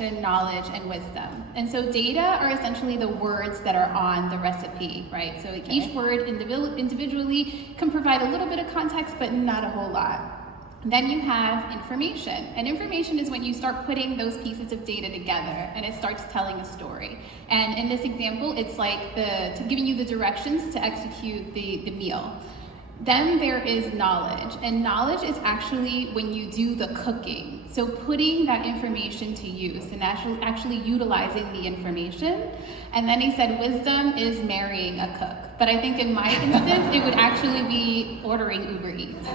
knowledge, and wisdom. And so data are essentially the words that are on the recipe, right? So each word individually can provide a little bit of context, but not a whole lot. Then you have information, and information is when you start putting those pieces of data together and it starts telling a story. And in this example, it's like giving you the directions to execute the meal. Then there is knowledge, and knowledge is actually when you do the cooking. So putting that information to use and actually utilizing the information. And then he said wisdom is marrying a cook. But I think in my instance, it would actually be ordering Uber Eats.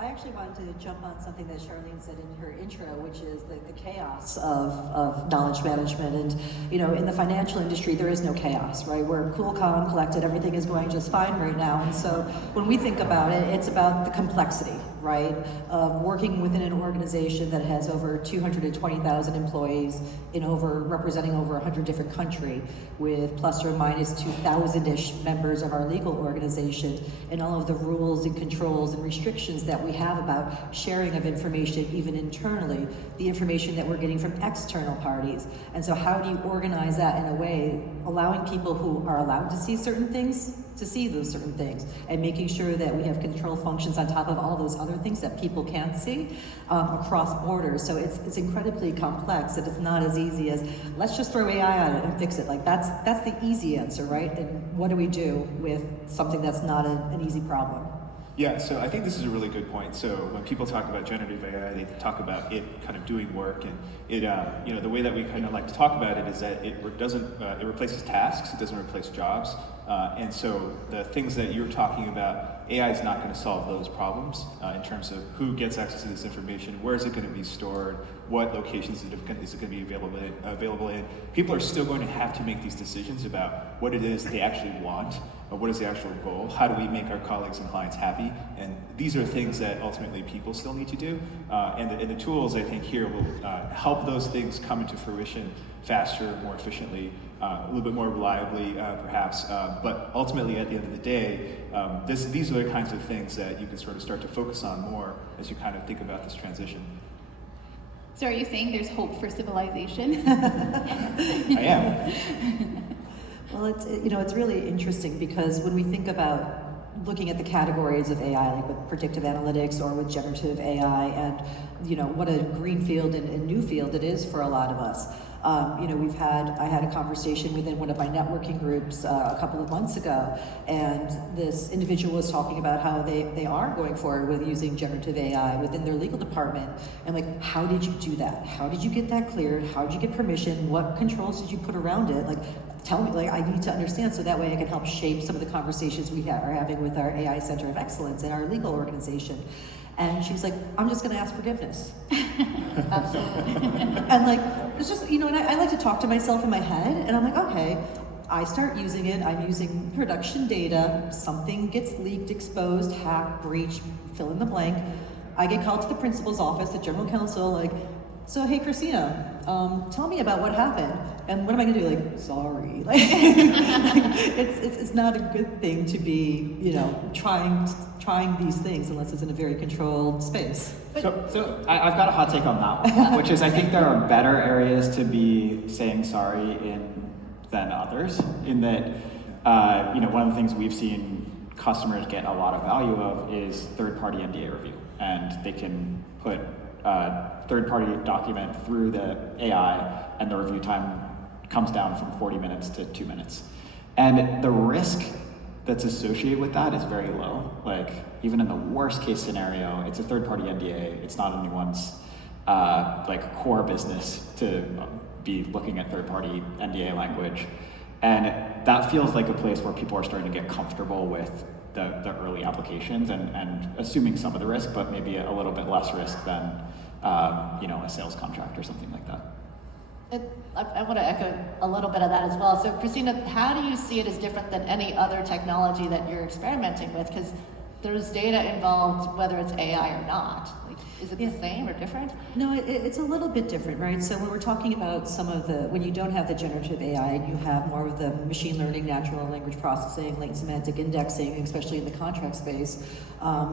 I actually wanted to jump on something that Charlene said in her intro, which is the chaos of knowledge management. And, in the financial industry, there is no chaos, right? We're cool, calm, collected, everything is going just fine right now. And so when we think about it, it's about the complexity, right, of working within an organization that has over 220,000 employees representing over 100 different countries, with plus or minus 2,000-ish members of our legal organization, and all of the rules and controls and restrictions that we have about sharing of information, even internally, the information that we're getting from external parties. And so how do you organize that in a way, allowing people who are allowed to see certain things to see those certain things, and making sure that we have control functions on top of all those other things that people can't see across borders. So it's incredibly complex, and it's not as easy as, let's just throw AI at it and fix it. Like that's the easy answer, right? And what do we do with something that's not an easy problem? Yeah, so I think this is a really good point. So when people talk about generative AI, they talk about it kind of doing work, and it, the way that we kind of like to talk about it is that it replaces tasks, it doesn't replace jobs, and so the things that you're talking about, AI is not going to solve those problems in terms of who gets access to this information, where is it going to be stored, what locations is it going to be available in. People are still going to have to make these decisions about what it is they actually want, or what is the actual goal, how do we make our colleagues and clients happy, and these are things that ultimately people still need to do, and the tools I think here will help those things come into fruition faster, more efficiently, a little bit more reliably perhaps, but ultimately at the end of the day, these are the kinds of things that you can sort of start to focus on more as you kind of think about this transition. So are you saying there's hope for civilization? I am. Well, it's really interesting, because when we think about looking at the categories of AI, like with predictive analytics or with generative AI, and what a greenfield and new field it is for a lot of us. I had a conversation within one of my networking groups a couple of months ago, and this individual was talking about how they are going forward with using generative AI within their legal department. And like, how did you do that? How did you get that cleared? How did you get permission? What controls did you put around it? Like, tell me, I need to understand, so that way I can help shape some of the conversations we are having with our AI Center of Excellence in our legal organization. And she's like, I'm just going to ask forgiveness. Absolutely. And like, it's just, and I like to talk to myself in my head, and I'm like, okay, I start using it, I'm using production data, something gets leaked, exposed, hacked, breached, fill in the blank. I get called to the principal's office, the general counsel, like, so hey, Christina, tell me about what happened. And what am I gonna do? Like, sorry. Like, it's not a good thing to be, trying these things unless it's in a very controlled space. So I've got a hot take on that one, which is I think there are better areas to be saying sorry in than others. In that, one of the things we've seen customers get a lot of value of is third-party NDA review, and they can put third-party document through the AI, and the review time comes down from 40 minutes to 2 minutes. And the risk that's associated with that is very low. Like, even in the worst case scenario, it's a third-party NDA. It's not anyone's core business to be looking at third-party NDA language. And that feels like a place where people are starting to get comfortable with the early applications and assuming some of the risk, but maybe a little bit less risk than a sales contract or something like that. I want to echo a little bit of that as well. So Christina, how do you see it as different than any other technology that you're experimenting with? Because there's data involved, whether it's AI or not. Like, Is it Yeah. the same or different? No, it's a little bit different, right? So when we're talking about when you don't have the generative AI and you have more of the machine learning, natural language processing, latent semantic indexing, especially in the contract space,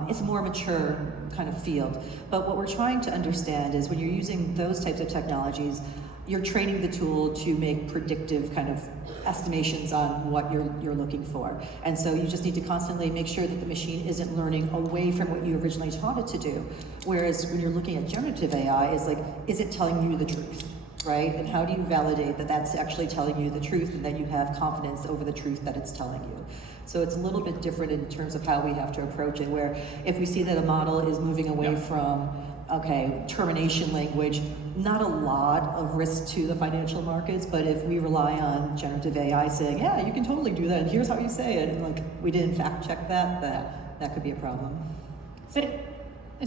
it's a more mature kind of field. But what we're trying to understand is when you're using those types of technologies, you're training the tool to make predictive kind of estimations on what you're looking for. And so you just need to constantly make sure that the machine isn't learning away from what you originally taught it to do. Whereas when you're looking at generative AI, is like, is it telling you the truth, right? And how do you validate that that's actually telling you the truth and that you have confidence over the truth that it's telling you? So it's a little bit different in terms of how we have to approach it, where if we see that a model is moving away from termination language, not a lot of risk to the financial markets, but if we rely on generative AI saying, yeah, you can totally do that, and here's how you say it, and like we didn't fact check that could be a problem. But,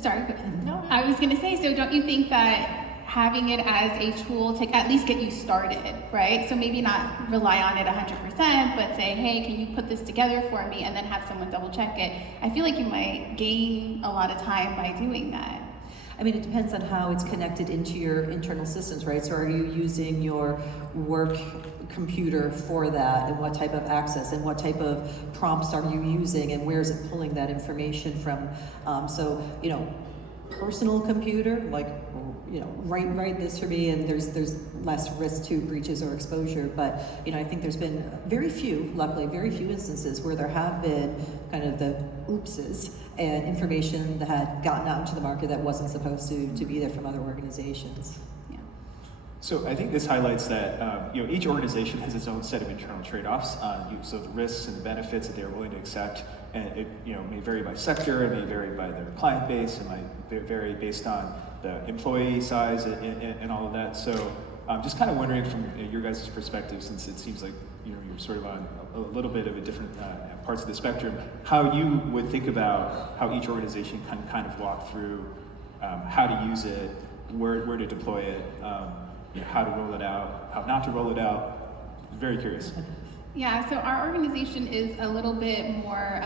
sorry, no, I was gonna say, so don't you think that having it as a tool to at least get you started, right? So maybe not rely on it 100%, but say, hey, can you put this together for me, and then have someone double check it. I feel like you might gain a lot of time by doing that. I mean, it depends on how it's connected into your internal systems, right? So are you using your work computer for that, and what type of access and what type of prompts are you using, and where is it pulling that information from? So, personal computer, like, write this for me, and there's less risk to breaches or exposure. But, I think there's been luckily very few instances where there have been kind of the oopses and information that had gotten out into the market that wasn't supposed to be there from other organizations. Yeah. So I think this highlights that each organization has its own set of internal trade-offs. So the risks and the benefits that they're willing to accept, and it may vary by sector, it may vary by their client base, it might vary based on the employee size and all of that. So I'm just kind of wondering from your guys' perspective, since it seems like you're sort of on a little bit of a different parts of the spectrum, how you would think about how each organization can kind of walk through how to use it, where to deploy it, how to roll it out, how not to roll it out. Very curious. Yeah, so our organization is a little bit more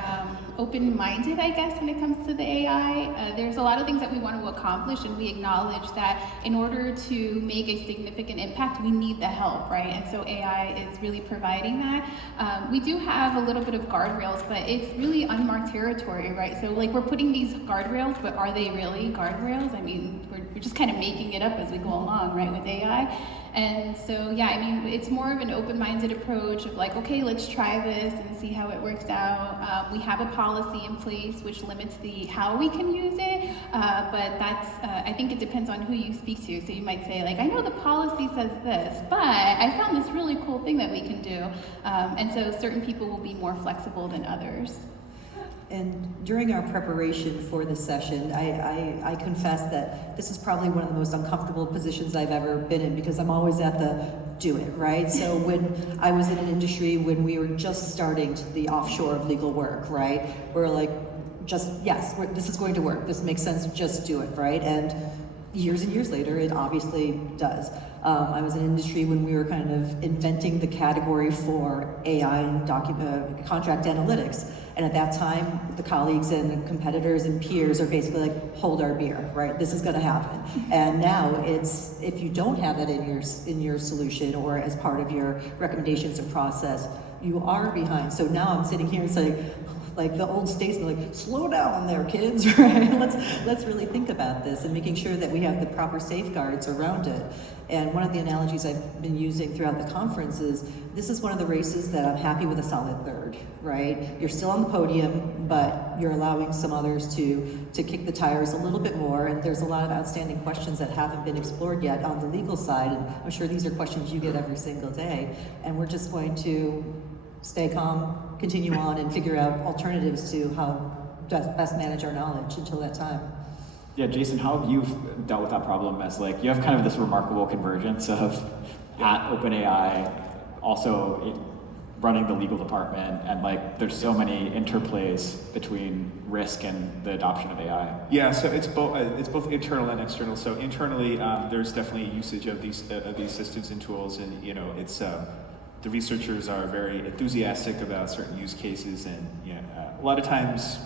open-minded, I guess, when it comes to the AI. There's a lot of things that we want to accomplish, and we acknowledge that in order to make a significant impact, we need the help, right? And so AI is really providing that. We do have a little bit of guardrails, but it's really unmarked territory, right? So like we're putting these guardrails, but are they really guardrails? I mean, we're just kind of making it up as we go along, right, with AI. And so, yeah, I mean, it's more of an open-minded approach of like, okay, let's try this and see how it works out. We have a policy in place which limits how we can use it, but that's, I think it depends on who you speak to. So you might say like, I know the policy says this, but I found this really cool thing that we can do. And so certain people will be more flexible than others. And during our preparation for this session, I confess that this is probably one of the most uncomfortable positions I've ever been in, because I'm always at the do it, right? So when I was in an industry when we were just starting the offshore of legal work, right? We're like, this is going to work. This makes sense, just do it, right? And years and years later, it obviously does. I was in an industry when we were kind of inventing the category for AI and contract analytics. And at that time, the colleagues and the competitors and peers are basically like, hold our beer, right? This is gonna happen. And now it's, if you don't have that in your solution or as part of your recommendations and process, you are behind. So now I'm sitting here and saying, like the old statesman, like, slow down there, kids, right? Let's really think about this and making sure that we have the proper safeguards around it. And one of the analogies I've been using throughout the conference is, this is one of the races that I'm happy with a solid third, right? You're still on the podium, but you're allowing some others to kick the tires a little bit more, and there's a lot of outstanding questions that haven't been explored yet on the legal side, and I'm sure these are questions you get every single day, and we're just going to stay calm, continue on, and figure out alternatives to how to best manage our knowledge until that time. Yeah, Jason, how have you dealt with that problem as like, you have kind of this remarkable convergence of at OpenAI, also running the legal department, and like there's so many interplays between risk and the adoption of AI. Yeah, so it's both internal and external. So internally, there's definitely usage of these systems and tools, and it's the researchers are very enthusiastic about certain use cases, and a lot of times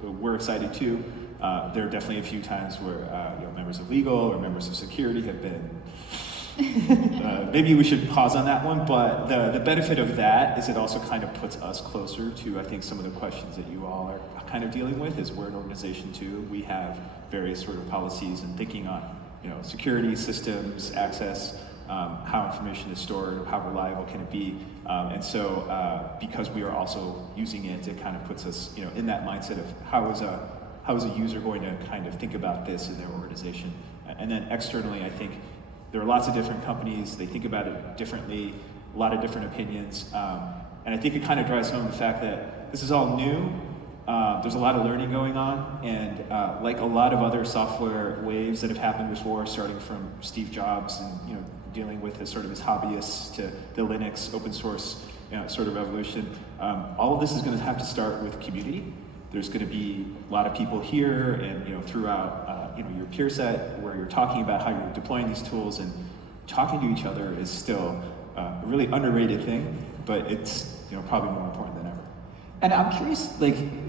we're excited too. there are definitely a few times where members of legal or members of security have been. Maybe we should pause on that one, but the benefit of that is it also kind of puts us closer to, I think, some of the questions that you all are kind of dealing with. Is we're an organization too. We have various sort of policies and thinking on, security systems, access, how information is stored, how reliable can it be, and so because we are also using it, it kind of puts us, in that mindset of how is a user going to kind of think about this in their organization, and then externally, I think. There are lots of different companies, they think about it differently, a lot of different opinions, and I think it kind of drives home the fact that this is all new, there's a lot of learning going on, and like a lot of other software waves that have happened before, starting from Steve Jobs and dealing with his hobbyists to the Linux open source sort of revolution, all of this is going to have to start with community. There's going to be a lot of people here and throughout your peer set where you're talking about how you're deploying these tools, and talking to each other is still a really underrated thing, but it's probably more important than ever. And I'm curious,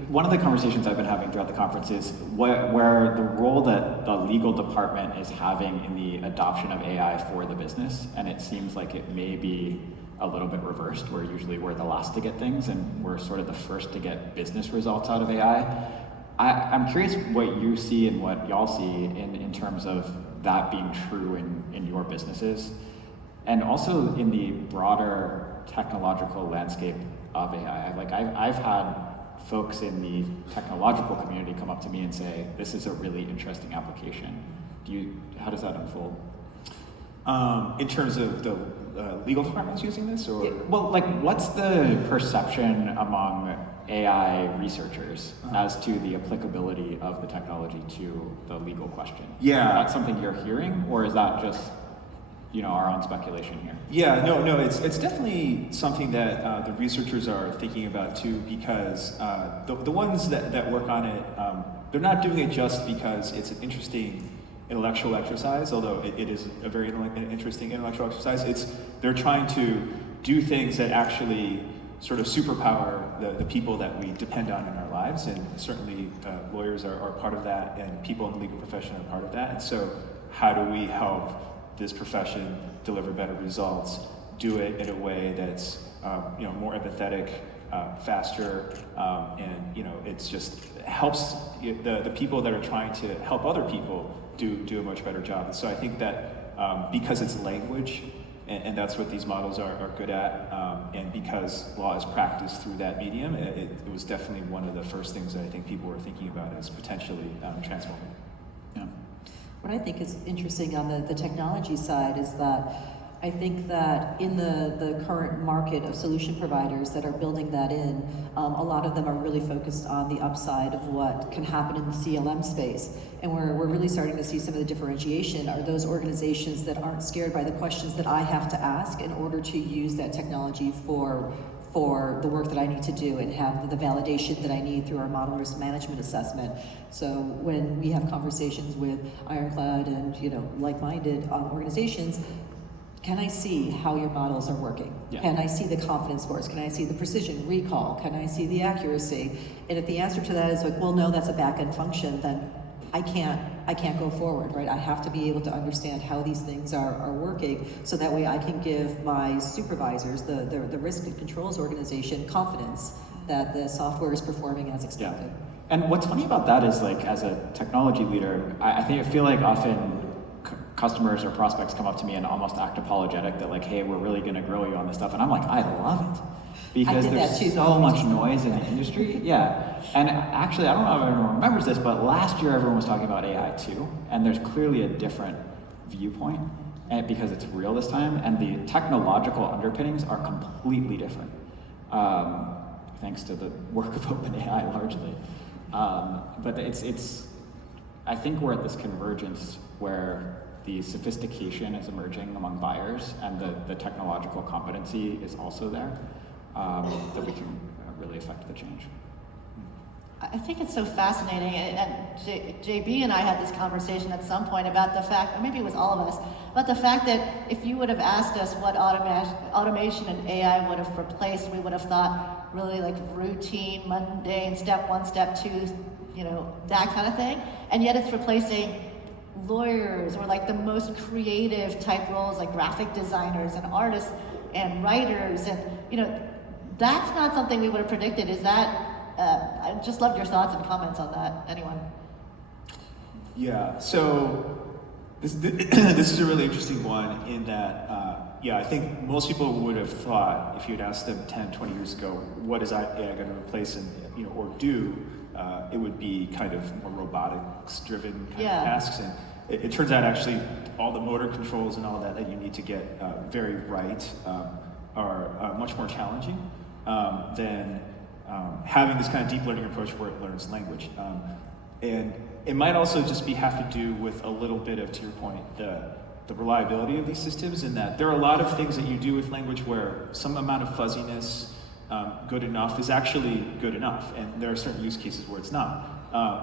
one of the conversations I've been having throughout the conference is where the role that the legal department is having in the adoption of AI for the business, and it seems like it may be a little bit reversed, where usually we're the last to get things and we're sort of the first to get business results out of AI. I'm curious what you see and what y'all see in terms of that being true in your businesses, and also in the broader technological landscape of AI. I've had folks in the technological community come up to me and say, this is a really interesting application. How does that unfold? In terms of the legal departments using this, or? Well, what's the perception among AI researchers as to the applicability of the technology to the legal question? Yeah. Is that something you're hearing, or is that just, our own speculation here? Yeah, no, it's definitely something that the researchers are thinking about too, because the ones that work on it, they're not doing it just because it's an interesting intellectual exercise, although it is a very interesting intellectual exercise. They're trying to do things that actually sort of superpower the people that we depend on in our lives, and certainly lawyers are part of that, and people in the legal profession are part of that. And so how do we help this profession deliver better results, do it in a way that's more empathetic, faster, and it's just helps the people that are trying to help other people do a much better job. And so I think that because it's language, and that's what these models are good at, and because law is practiced through that medium, it was definitely one of the first things that I think people were thinking about as potentially transforming. Yeah. What I think is interesting on the technology side is that I think that in the current market of solution providers that are building that in, a lot of them are really focused on the upside of what can happen in the CLM space. And we're really starting to see some of the differentiation are those organizations that aren't scared by the questions that I have to ask in order to use that technology for the work that I need to do and have the validation that I need through our model risk management assessment. So when we have conversations with Ironclad and like-minded organizations, can I see how your models are working? Yeah. Can I see the confidence scores? Can I see the precision, recall? Can I see the accuracy? And if the answer to that is well, no, that's a back-end function, then I can't go forward, right? I have to be able to understand how these things are working, so that way I can give my supervisors, the risk and controls organization, confidence that the software is performing as expected. Yeah. And what's funny about that is as a technology leader, I feel like often customers or prospects come up to me and almost act apologetic that hey, we're really going to grow you on this stuff, and I'm like, I love it, because there's so much noise in the industry. Yeah, and actually, I don't know if everyone remembers this, but last year everyone was talking about AI too, and there's clearly a different viewpoint, and because it's real this time, and the technological underpinnings are completely different, thanks to the work of OpenAI largely. But it's I think we're at this convergence where the sophistication is emerging among buyers, and the technological competency is also there, that we can really affect the change. I think it's so fascinating, and JB and I had this conversation at some point about the fact, or maybe it was all of us, about the fact that if you would have asked us what automation and AI would have replaced, we would have thought really like routine, mundane, step one, step two, that kind of thing. And yet it's replacing lawyers or like the most creative type roles like graphic designers and artists and writers. And, that's not something we would have predicted. Is that, I just loved your thoughts and comments on that. Anyone? Yeah, so this is a really interesting one in that, I think most people would have thought, if you'd asked them 10, 20 years ago, what is AI going to replace and, or do, it would be kind of more robotics-driven kind of tasks. And it turns out actually all the motor controls and all that you need to get very right are much more challenging than having this kind of deep learning approach where it learns language. And it might also just have to do with a little bit of, to your point, the reliability of these systems, in that there are a lot of things that you do with language where some amount of fuzziness, good enough, is actually good enough, and there are certain use cases where it's not.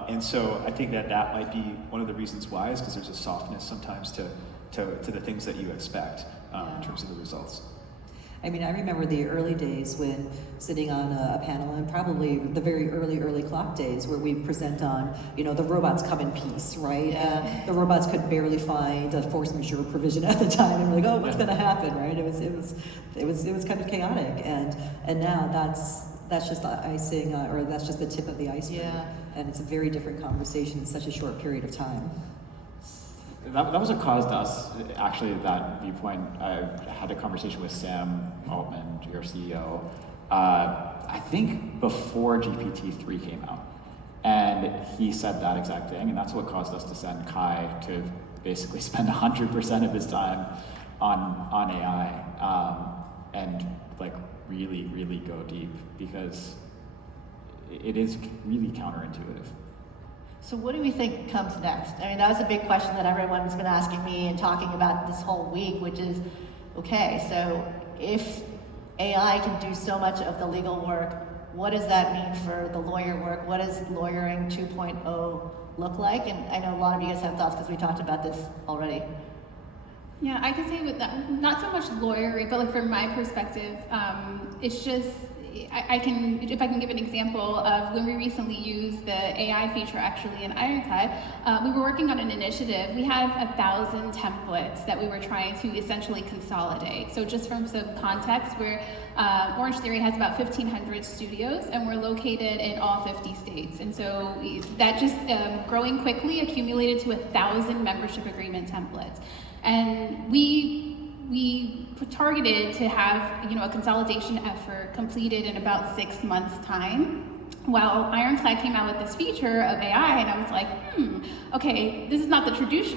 And so I think that might be one of the reasons why, is because there's a softness sometimes to the things that you expect in terms of the results. I mean, I remember the early days when sitting on a panel, and probably the very early CLOC days, where we present on, the robots come in peace, right? The robots could barely find a force majeure provision at the time, and we're like, oh, what's going to happen, right? It was kind of chaotic, and now that's just the icing, or that's just the tip of the iceberg, and it's a very different conversation in such a short period of time. That was what caused us, actually, that viewpoint. I had a conversation with Sam Altman, your CEO, I think before GPT-3 came out. And he said that exact thing, and that's what caused us to send Kai to basically spend 100% of his time on AI, and like really, really go deep, because it is really counterintuitive. So what do we think comes next? I mean, that was a big question that everyone's been asking me and talking about this whole week, which is, okay, so if AI can do so much of the legal work, what does that mean for the lawyer work? What does lawyering 2.0 look like? And I know a lot of you guys have thoughts because we talked about this already. Yeah, I can say with that, not so much lawyery, but like from my perspective, it's just, if I can give an example of when we recently used the AI feature actually in Ironclad, we were working on an initiative. We have 1,000 templates that we were trying to essentially consolidate. So just from some context, Orange Theory has about 1,500 studios, and we're located in all 50 states. And so that just growing quickly accumulated to 1,000 membership agreement templates. And we targeted to have a consolidation effort completed in about 6 months' time. While Ironclad came out with this feature of AI, and I was like, okay, this is not the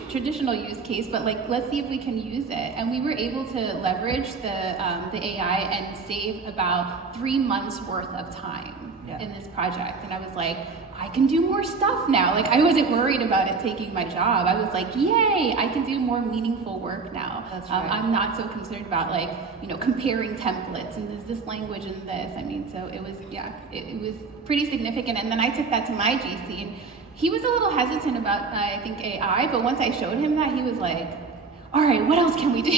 traditional use case, but like, let's see if we can use it. And we were able to leverage the AI and save about 3 months worth of time in this project. And I was like, I can do more stuff now. Like, I wasn't worried about it taking my job. I was like, yay, I can do more meaningful work now. That's right. I'm not so concerned about comparing templates and is this language in this. I mean, so it was pretty significant. And then I took that to my GC, and he was a little hesitant about, I think, AI, but once I showed him that, he was like, all right, what else can we do?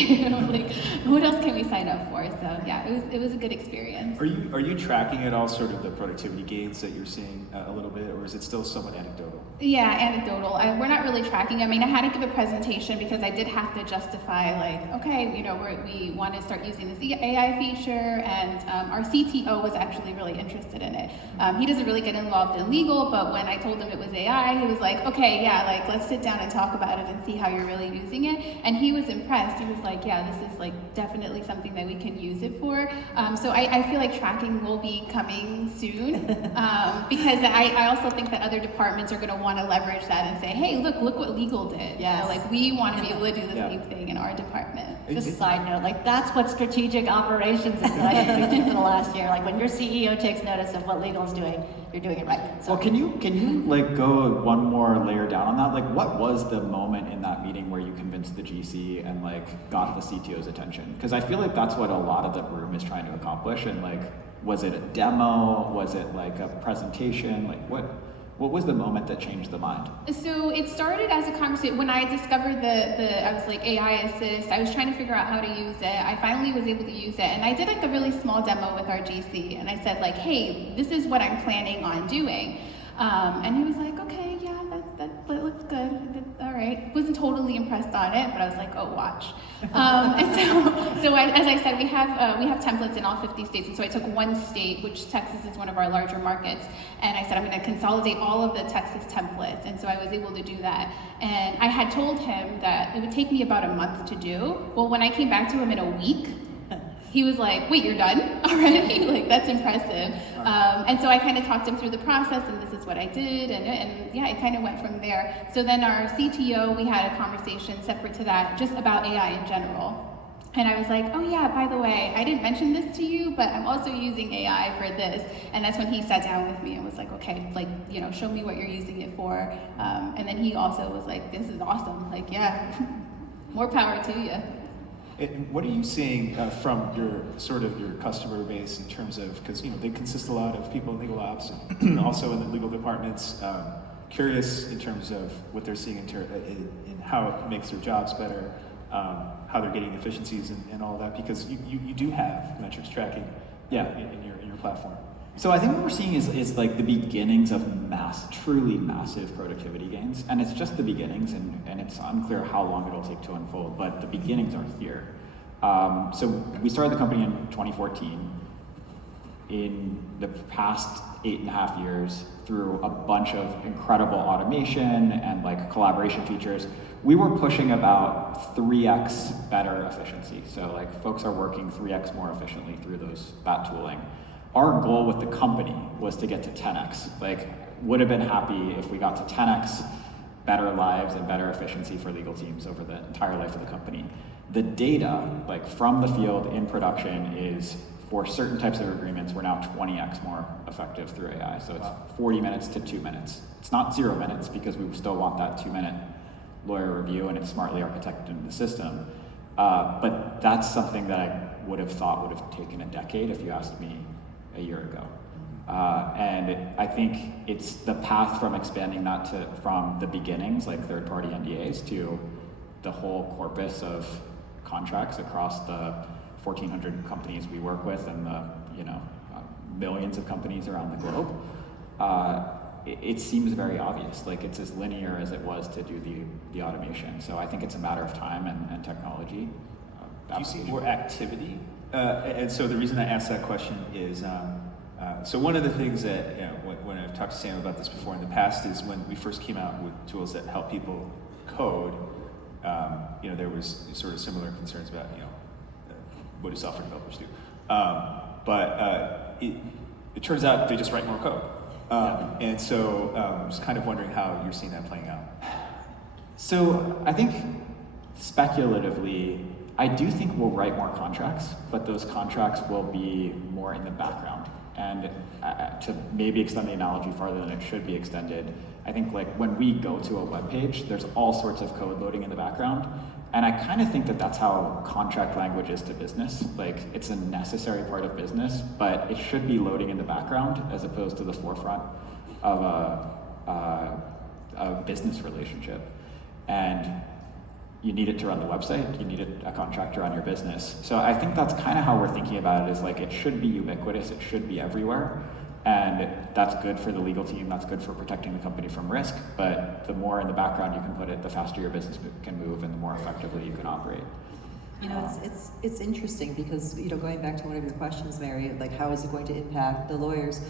Like, what else can we sign up for? So yeah, it was a good experience. Are you tracking at all sort of the productivity gains that you're seeing a little bit, or is it still somewhat anecdotal? Yeah, anecdotal. We're not really tracking. I mean, I had to give a presentation because I did have to justify, like, okay, we want to start using this AI feature, and our CTO was actually really interested in it. He doesn't really get involved in legal, but when I told him it was AI, he was like, okay, yeah, like, let's sit down and talk about it and see how you're really using it. And he was impressed. He was like, yeah, this is like definitely something that we can use it for. So I feel like tracking will be coming soon, because I also think that other departments are going to want to leverage that and say, hey, look what legal did. Yes. Like, we want to be able to do the same thing in our department. Just a side note, like, that's what strategic operations is that I have preached for the last year. Like, when your CEO takes notice of what legal is doing, you're doing it right. So. Well, can you like go one more layer down on that? Like, what was the moment in that meeting where you convinced the GC and like got the CTO's attention? Because I feel like that's what a lot of the room is trying to accomplish. And like, was it a demo? Was it like a presentation? Like, What was the moment that changed the mind? So it started as a conversation when I discovered I was like AI assist. I was trying to figure out how to use it. I finally was able to use it, and I did like a really small demo with our GC, and I said like, hey, this is what I'm planning on doing. And he was like, okay, yeah, that looks good. All right. Wasn't totally impressed on it, but I was like, oh, watch. As I said, we have templates in all 50 states, and so I took one state, which Texas is one of our larger markets, and I said I'm going to consolidate all of the Texas templates, and so I was able to do that. And I had told him that it would take me about a month to do. Well, when I came back to him in a week, he was like, wait, you're done already? Like, that's impressive. And so I kind of talked him through the process, and this is what I did, and yeah, it kind of went from there. So then our CTO, we had a conversation separate to that, just about AI in general. And I was like, oh yeah, by the way, I didn't mention this to you, but I'm also using AI for this. And that's when he sat down with me and was like, okay, like, you know, show me what you're using it for. And then he also was like, this is awesome. Like, yeah, more power to you. And what are you seeing from your customer base in terms of, because they consist a lot of people in legal ops and also in the legal departments. Curious in terms of what they're seeing in how it makes their jobs better, how they're getting efficiencies and all of that, because you do have metrics tracking in your platform. So I think what we're seeing is like the beginnings of truly massive productivity gains, and it's just the beginnings, and it's unclear how long it'll take to unfold, but the beginnings are here. So we started the company in 2014. In the past 8.5 years, through a bunch of incredible automation and like collaboration features, we were pushing about 3x better efficiency. So like folks are working 3x more efficiently through that tooling. Our goal with the company was to get to 10x. Like, would have been happy if we got to 10x better lives and better efficiency for legal teams over the entire life of the company. The data, like from the field in production, is for certain types of agreements, we're now 20x more effective through AI. So it's 40 minutes to 2 minutes. It's not 0 minutes because we still want that 2-minute lawyer review, and it's smartly architected into the system. But that's something that I would have thought would have taken a decade if you asked me a year ago. And I think it's the path from expanding that from the beginnings, like third-party NDAs, to the whole corpus of contracts across the 1,400 companies we work with and the millions of companies around the globe. It seems very obvious, like it's as linear as it was to do the automation. So I think it's a matter of time and technology. Do you see more activity? And so the reason I asked that question is, so one of the things that, when I've talked to Sam about this before in the past, is when we first came out with tools that help people code, there was sort of similar concerns about, what do software developers do? But it turns out they just write more code. And so I'm just kind of wondering how you're seeing that playing out. So I think speculatively, I do think we'll write more contracts, but those contracts will be more in the background. And to maybe extend the analogy farther than it should be extended, I think like when we go to a web page, there's all sorts of code loading in the background. And I kind of think that that's how contract language is to business. Like it's a necessary part of business, but it should be loading in the background as opposed to the forefront of a business relationship. And you need it to run the website, you need a contract to run your business. So I think that's kind of how we're thinking about it, is like it should be ubiquitous, it should be everywhere. And that's good for the legal team, that's good for protecting the company from risk, but the more in the background you can put it, the faster your business can move and the more effectively you can operate. It's interesting because, going back to one of your questions, Mary, like how is it going to impact the lawyers?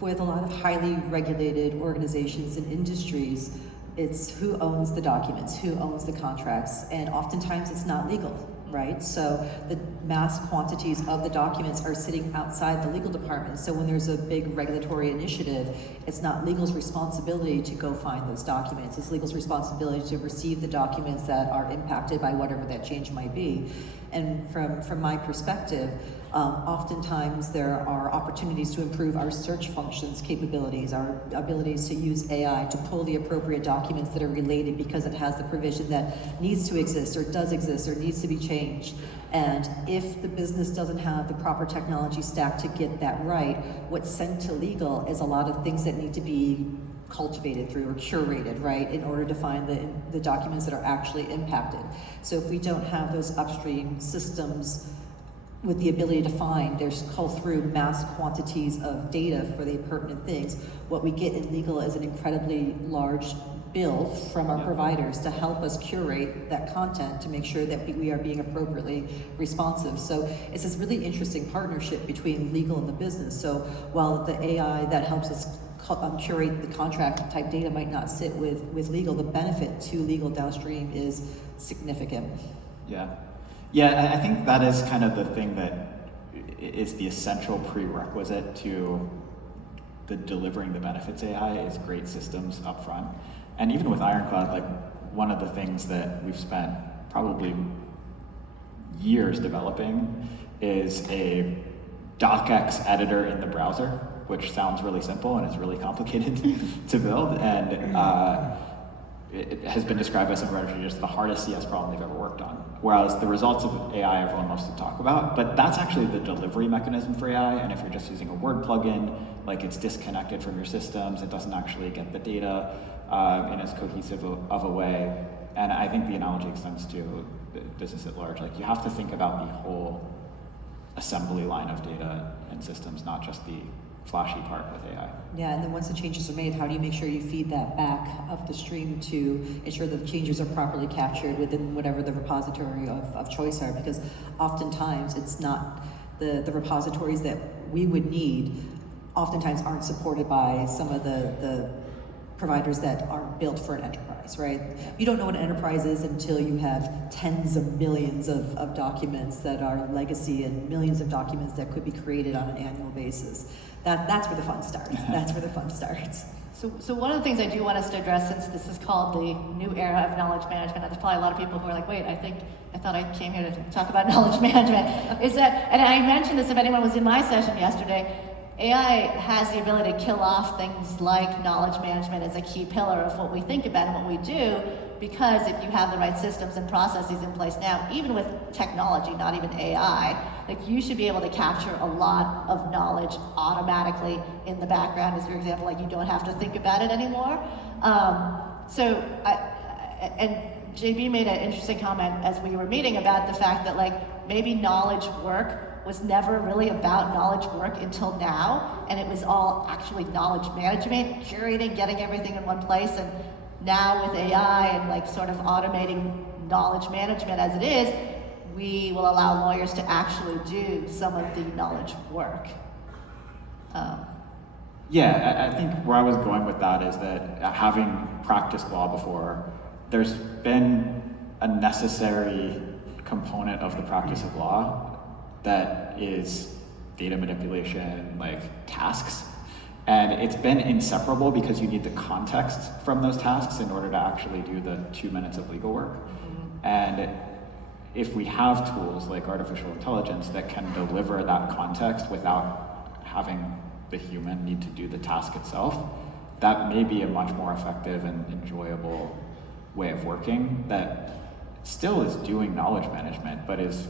With a lot of highly regulated organizations and industries, it's who owns the documents, who owns the contracts, and oftentimes it's not legal, right? So the mass quantities of the documents are sitting outside the legal department. So when there's a big regulatory initiative, it's not legal's responsibility to go find those documents. It's legal's responsibility to receive the documents that are impacted by whatever that change might be. And from my perspective, oftentimes there are opportunities to improve our search functions capabilities, our abilities to use AI to pull the appropriate documents that are related because it has the provision that needs to exist or does exist or needs to be changed. And if the business doesn't have the proper technology stack to get that right, what's sent to legal is a lot of things that need to be cultivated through or curated, right, in order to find the documents that are actually impacted. So if we don't have those upstream systems with the ability to find, there's cull through mass quantities of data for the pertinent things, what we get in legal is an incredibly large bill from our providers to help us curate that content to make sure that we are being appropriately responsive. So it's this really interesting partnership between legal and the business. So while the AI that helps us curate the contract type data might not sit with legal, the benefit to legal downstream is significant. Yeah, I think that is kind of the thing that is the essential prerequisite to the delivering the benefits AI is great systems up front. And even with Ironclad, like one of the things that we've spent probably years developing is a docx editor in the browser, which sounds really simple and is really complicated to build. And it has been described by some writers as just the hardest CS problem they've ever worked on. Whereas the results of AI everyone loves to talk about, but that's actually the delivery mechanism for AI. And if you're just using a Word plugin, like it's disconnected from your systems, it doesn't actually get the data in as cohesive of a way. And I think the analogy extends to business at large. Like you have to think about the whole assembly line of data and systems, not just the flashy part with AI. Yeah, and then once the changes are made, how do you make sure you feed that back up the stream to ensure that the changes are properly captured within whatever the repository of choice are? Because oftentimes it's not the repositories that we would need oftentimes aren't supported by some of the providers that aren't built for an enterprise, right? You don't know what an enterprise is until you have tens of millions of documents that are legacy and millions of documents that could be created on an annual basis. That's where the fun starts. That's where the fun starts. So one of the things I do want us to address, since this is called the new era of knowledge management, there's probably a lot of people who are like, wait, I thought I came here to talk about knowledge management, is that, and I mentioned this if anyone was in my session yesterday, AI has the ability to kill off things like knowledge management as a key pillar of what we think about and what we do, because if you have the right systems and processes in place now, even with technology, not even AI, like you should be able to capture a lot of knowledge automatically in the background, as your example, like you don't have to think about it anymore. And JB made an interesting comment as we were meeting about the fact that like maybe knowledge work was never really about knowledge work until now, and it was all actually knowledge management, curating, getting everything in one place, and now with AI and like sort of automating knowledge management as it is, we will allow lawyers to actually do some of the knowledge work. Yeah, I think where I was going with that is that having practiced law before, there's been a necessary component of the practice of law that is data manipulation, like tasks. And it's been inseparable because you need the context from those tasks in order to actually do the 2 minutes of legal work. Mm-hmm. And if we have tools like artificial intelligence that can deliver that context without having the human need to do the task itself, that may be a much more effective and enjoyable way of working that still is doing knowledge management, but is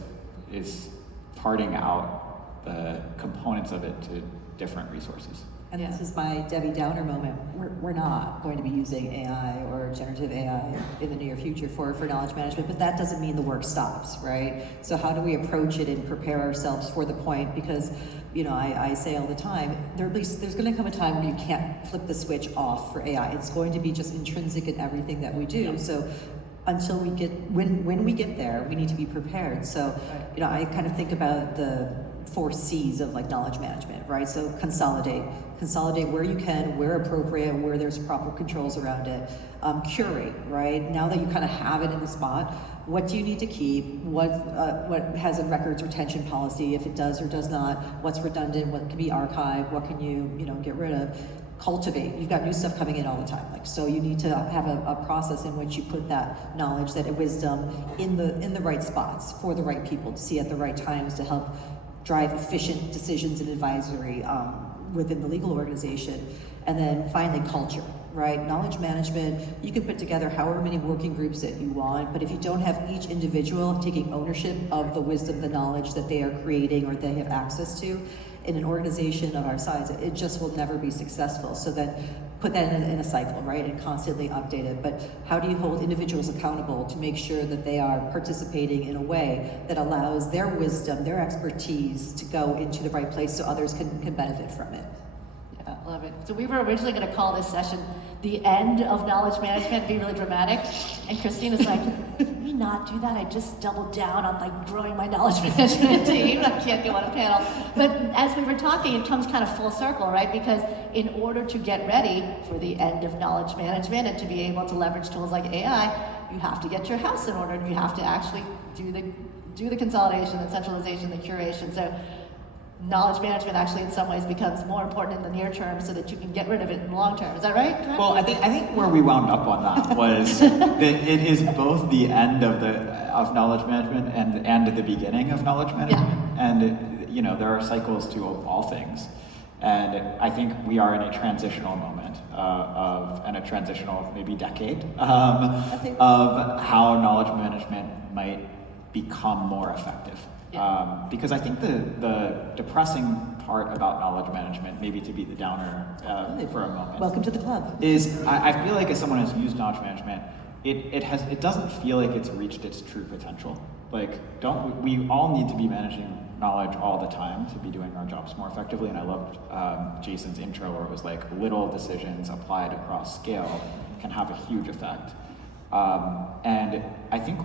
parting out the components of it to different resources. And this is my Debbie Downer moment. We're not going to be using AI or generative AI in the near future for knowledge management, but that doesn't mean the work stops, right? So how do we approach it and prepare ourselves for the point? Because, you know, I say all the time, there's going to come a time when you can't flip the switch off for AI. It's going to be just intrinsic in everything that we do. So until we get, when we get there, we need to be prepared. So, you know, I kind of think about the 4 C's of like knowledge management, right? So consolidate where you can, where appropriate, where there's proper controls around it. Curate, right? Now that you kind of have it in the spot, what do you need to keep? What has a records retention policy, if it does or does not? What's redundant? What can be archived? What can you get rid of? Cultivate. You've got new stuff coming in all the time. Like, so you need to have a process in which you put that knowledge, that wisdom in the right spots for the right people to see at the right times to help drive efficient decisions and advisory within the legal organization. And then finally, culture, right? Knowledge management, you can put together however many working groups that you want, but if you don't have each individual taking ownership of the wisdom, the knowledge that they are creating or they have access to, in an organization of our size, it just will never be successful. So then put that in a cycle, right, and constantly update it. But how do you hold individuals accountable to make sure that they are participating in a way that allows their wisdom, their expertise to go into the right place so others can benefit from it? Yeah, love it. So we were originally going to call this session the end of knowledge management, be really dramatic. And Christina's like, can we not do that? I just doubled down on like growing my knowledge management team. I can't go on a panel. But as we were talking, it comes kind of full circle, right? Because in order to get ready for the end of knowledge management and to be able to leverage tools like AI, you have to get your house in order and you have to actually do the consolidation, the centralization, the curation. So knowledge management actually in some ways becomes more important in the near term so that you can get rid of it in the long term. Is that right? Well, I think where we wound up on that was that it is both the end of knowledge management and the beginning of knowledge management. Yeah. And you know, there are cycles to all things. And I think we are in a transitional moment and a transitional maybe decade of how knowledge management might become more effective. Yeah. Because I think the depressing part about knowledge management, maybe to be the downer for a moment, Welcome to the club. is I feel like as someone who's used knowledge management, it doesn't feel like it's reached its true potential. Like, we all need to be managing knowledge all the time to be doing our jobs more effectively. And I loved Jason's intro where it was like little decisions applied across scale can have a huge effect. And I think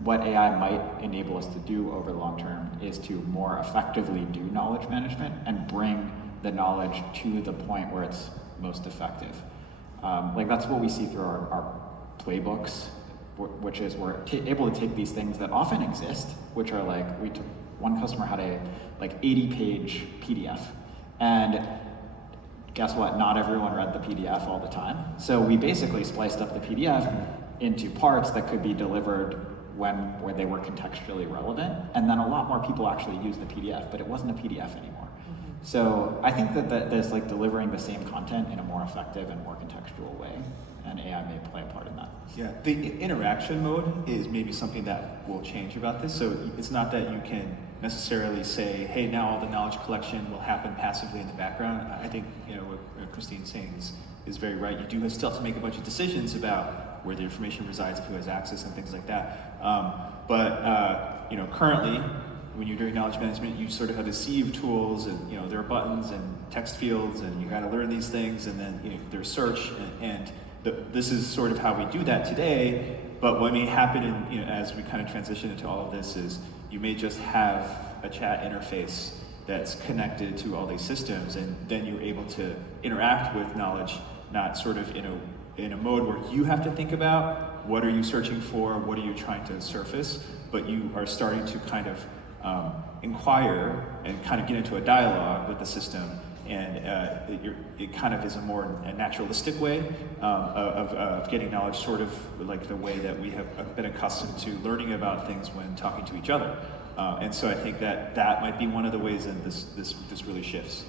what AI might enable us to do over the long term is to more effectively do knowledge management and bring the knowledge to the point where it's most effective. Like that's what we see through our playbooks, which is we're able to take these things that often exist, which are like, one customer had a like 80-page PDF, and guess what? Not everyone read the PDF all the time. So we basically spliced up the PDF into parts that could be delivered where they were contextually relevant, and then a lot more people actually used the PDF, but it wasn't a PDF anymore. Mm-hmm. So I think that there's like delivering the same content in a more effective and more contextual way, and AI may play a part in that. Yeah, the interaction mode is maybe something that will change about this. So it's not that you can necessarily say, hey, now all the knowledge collection will happen passively in the background. I think what Christine's saying is very right. You do still have to make a bunch of decisions about where the information resides, who has access, and things like that. But currently, when you're doing knowledge management, you sort of have the sieve tools, and there are buttons and text fields, and you got to learn these things, and then there's search, and this is sort of how we do that today. But what may happen as we kind of transition into all of this is you may just have a chat interface that's connected to all these systems, and then you're able to interact with knowledge, not sort of in a mode where you have to think about what are you searching for, what are you trying to surface, but you are starting to kind of inquire and kind of get into a dialogue with the system, and it kind of is a more naturalistic way of getting knowledge, sort of like the way that we have been accustomed to learning about things when talking to each other. And so I think that might be one of the ways that this really shifts.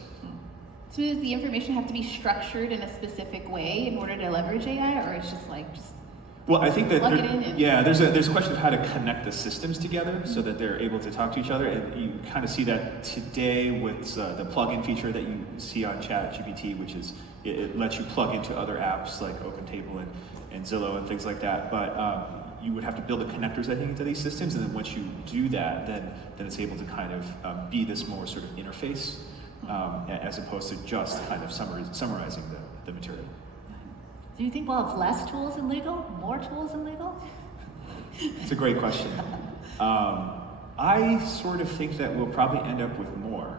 So does the information have to be structured in a specific way in order to leverage AI, or it's just well, I think that plug it in and... there's a question of how to connect the systems together so that they're able to talk to each other, and you kind of see that today with the plug-in feature that you see on ChatGPT, which is it lets you plug into other apps like OpenTable and Zillow and things like that. But you would have to build the connectors, I think, into these systems, and then once you do that, then it's able to kind of be this more sort of interface. As opposed to just kind of summarizing the material. Do you think we'll have less tools in legal? More tools in legal? It's a great question. I sort of think that we'll probably end up with more.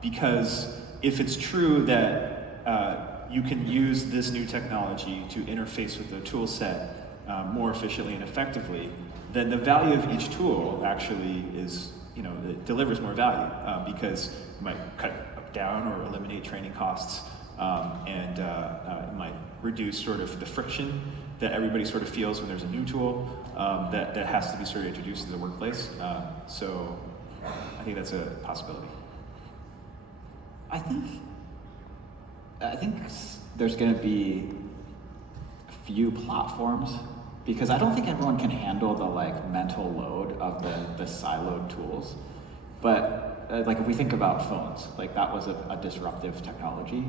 Because if it's true that you can use this new technology to interface with the tool set more efficiently and effectively, then the value of each tool actually is, it delivers more value because it might cut down or eliminate training costs, and it might reduce sort of the friction that everybody sort of feels when there's a new tool that has to be sort of introduced into the workplace. So I think that's a possibility. I think there's going to be a few platforms, because I don't think everyone can handle the mental load of the siloed tools. But if we think about phones, that was a disruptive technology.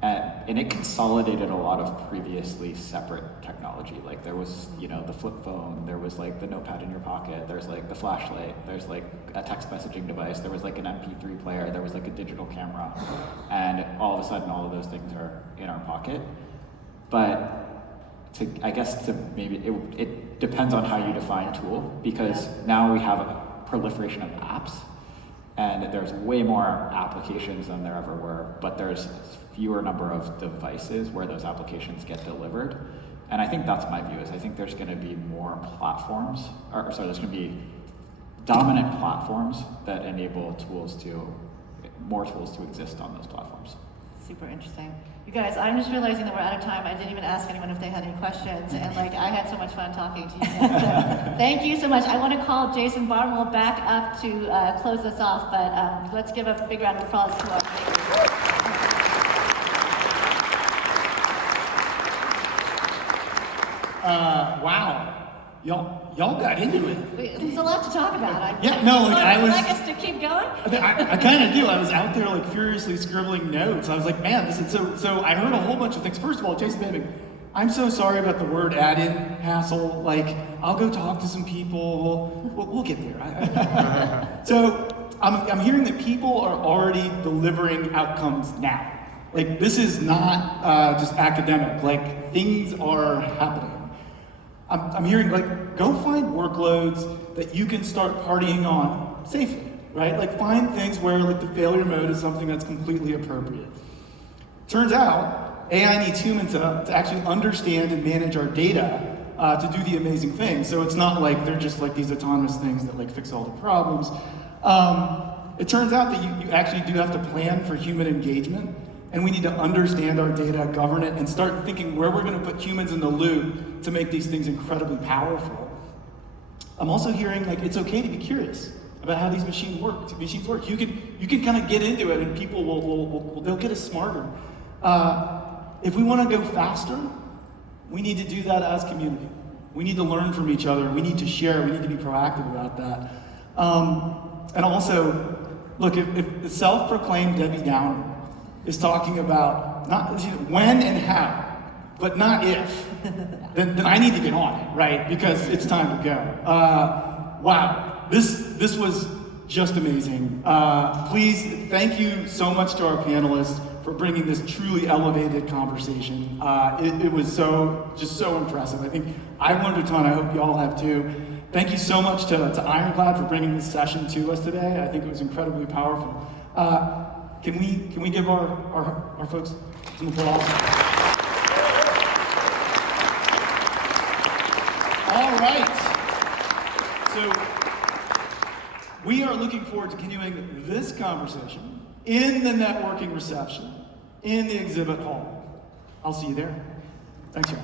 And it consolidated a lot of previously separate technology. Like there was, the flip phone, there was like the notepad in your pocket, there's like the flashlight, there's like a text messaging device, there was like an MP3 player, there was like a digital camera. And all of a sudden, all of those things are in our pocket. But it depends on how you define tool, because now we have a proliferation of apps, and there's way more applications than there ever were, but there's fewer number of devices where those applications get delivered. And I think that's my view, is I think there's gonna be more platforms, there's gonna be dominant platforms that enable more tools to exist on those platforms. Super interesting. You guys, I'm just realizing that we're out of time. I didn't even ask anyone if they had any questions, and I had so much fun talking to you guys. So thank you so much. I want to call Jason Barnwell back up to close us off, but let's give a big round of applause to our speakers. Wow. Y'all got into it. There's a lot to talk about. I was. Would like us to keep going? I kind of do. I was out there furiously scribbling notes. I was like, man, this is so. I heard a whole bunch of things. First of all, Jason Boehmig, I'm so sorry about the word add-in hassle. I'll go talk to some people. We'll get there. So I'm hearing that people are already delivering outcomes now. This is not just academic. Things are happening. I'm hearing go find workloads that you can start partying on safely, right? Find things where the failure mode is something that's completely appropriate. Turns out AI needs humans to actually understand and manage our data to do the amazing things. So it's not they're just these autonomous things that fix all the problems. It turns out that you actually do have to plan for human engagement, and we need to understand our data, govern it, and start thinking where we're going to put humans in the loop to make these things incredibly powerful. I'm also hearing it's okay to be curious about how these machines work. You can kind of get into it, and people they'll get us smarter. If we want to go faster, we need to do that as community. We need to learn from each other. We need to share. We need to be proactive about that. And also, look, if the self-proclaimed Debbie Downer is talking about not when and how, but not if, then I need to get on it, right? Because it's time to go. Wow, this was just amazing. Please, thank you so much to our panelists for bringing this truly elevated conversation. It was so impressive. I think I learned a ton. I hope you all have too. Thank you so much to Ironclad for bringing this session to us today. I think it was incredibly powerful. Can we give our folks some applause? All right. So we are looking forward to continuing this conversation in the networking reception in the exhibit hall. I'll see you there. Thanks, y'all.